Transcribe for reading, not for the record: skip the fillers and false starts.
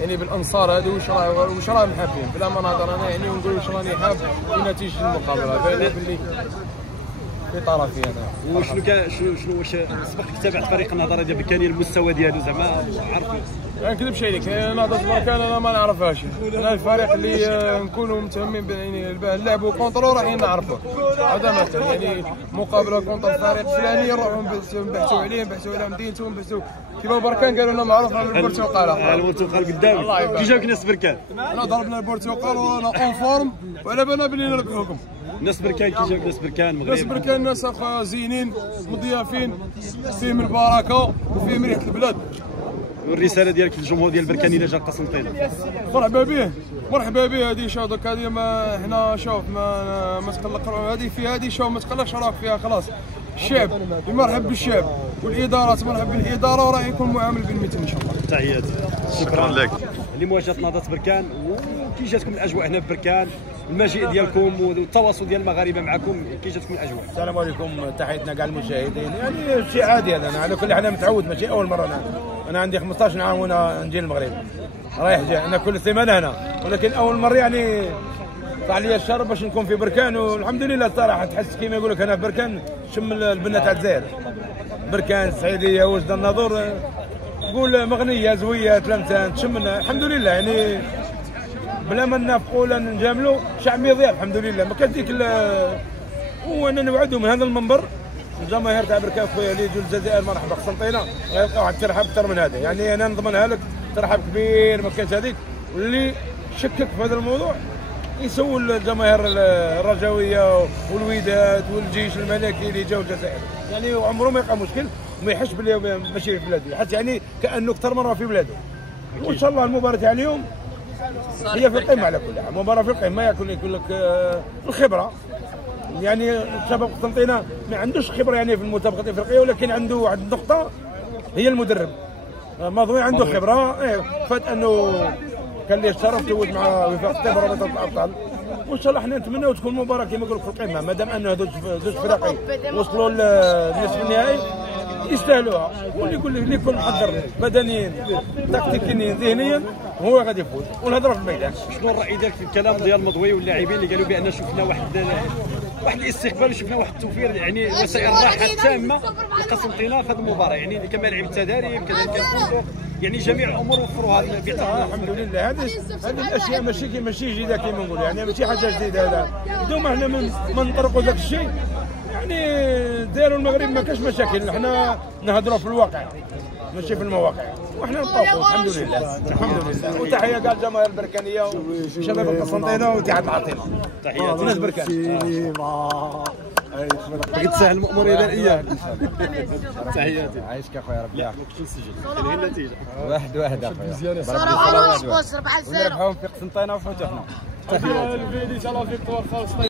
يعني بالانصار هذه واش راهم حابين بلا ما نهضر انا يعني ونقول واش راني حاب في نتيجه المقابله باينه باللي في طرفي انا. وشنو كان شنو واش سبق تتابع فريق النهضره ديال بركاني المستوى ديالو زعما عارف؟ ما نكذبش عليك نهضره بركان انا ما نعرفهاش. انا الفريق اللي نكونوا متهمين يعني نلعبوا كونترو راح نعرفوه هذا مثلا يعني مقابله كونتر الفريق الفلاني نروحوا نبحثوا عليه نبحثوا على مدينته نبحثوا كيما بركان قالوا لنا معروف على البرتقال. البرتقال قدامك كي جاوك ناس بركان؟ انا ضربنا البرتقال ورانا اون فورم وعلى بالنا بلي نربحوكم. ناس بركان كي جاوك ناس بركان المغرب؟ ناس بركان ناس زينين مضيافين فيهم البركه وفيهم ريحه البلاد. والرساله ديالك للجمهور ديال بركان الى جا قسنطينه؟ مرحبا به مرحبا به. هذه شوف دوك هذه ما حنا شوف ما تقلق هذه في هذه شوف ما تقلقش راك فيها خلاص. الشعب مرحب بالشعب والادارات مرحب بالاداره وراه يكون معامل بالمثل ان شاء الله. تحياتي شكرا لك لمواجهه نهضه بركان. وكي جاتكم الاجواء هنا ببركان المجيء ديالكم والتواصل ديال المغاربه معكم كي جاتكم الاجواء؟ السلام عليكم تحياتنا كاع المشاهدين. يعني شيء عادي هذا انا على كل حال متعود ماشي اول مره. انا عندي 15 عام وانا نجي المغرب رايح جاي انا كل سيمانه هنا ولكن اول مره يعني طلع لي الشرف باش نكون في بركان والحمد لله الصراحه تحس كيما يقول لك انا في بركان شم البنه تاع الجزائر. بركان السعيديه وجده الناظور قول مغنيه زويه تلمسان تشمنا الحمد لله يعني بلا ما ننافقوا ولا نجاملوا شعب مضياف الحمد لله. ما كانش ديك وانا نوعدوا من هذا المنبر الجماهير تاع بركان خويا اللي يجوا للجزائر مرحبا قسنطينه غيلقاو واحد الترحاب اكثر من هذا. يعني انا نضمنها لك ترحاب كبير ما كانش هذيك. واللي شكك في هذا الموضوع يسول الجماهير الرجويه والوداد والجيش الملكي اللي جاوا الجزائر. يعني عمره ما يلقى مشكل وما يحسش بلي ماشي في بلاده حتى يعني كانه اكثر مره في بلاده. وان شاء الله المباراه تاع اليوم هي في القمه على كل حال مباراه في القمه يقول لك الخبره. يعني شباب قسنطينه ما عندوش خبره يعني في المسابقات الافريقيه ولكن عنده واحد النقطه هي المدرب ماضوي عنده خبره. فات انه كان ليه الشرف توج مع وفاق الطيب رابطه الابطال. وان شاء الله احنا نتمناو تكون مباراه كما يقول لك في القمه ما دام انه زوج فرق وصلوا للنصف النهائي يستاهلوها. واللي يكون محضر بدنيا تكتيكيا ذهنيا هو غادي يفوز ونهضروا في الميدان. شنو الراي ديالك في الكلام ديال مضوي واللاعبين اللي قالوا بان شفنا واحد الاستقبال وشفنا واحد التوفير يعني وسائل الراحه التامه لقسنطينه في هذه المباراه يعني كملاعب التدريب كذلك الفندق يعني جميع الامور وفروها الحمد لله. هذه الاشياء ماشي جديده كما نقولوا يعني ماشي حاجه جديده. هذا بدون ما احنا ما نطرقوا ذاك الشيء يعني داروا المغرب ما كاش مشاكل. احنا نهضروا في الواقع ماشي في المواقع وحنا نطوقوا الحمد لله الحمد لله. وتحيه كاع الجماهير البركانيه وشباب القسنطينه واتحاد العاصمه. تحياتي ناس بركان بغيت تسهل الامور الاداريه. تحياتي عايشك اخويا ربي يحفظك. كنت نسجل هي النتيجه 1-1 اخويا. صراحه 4-0 ونربحهم في قسنطينه وفوتوا حنا. تحياتي.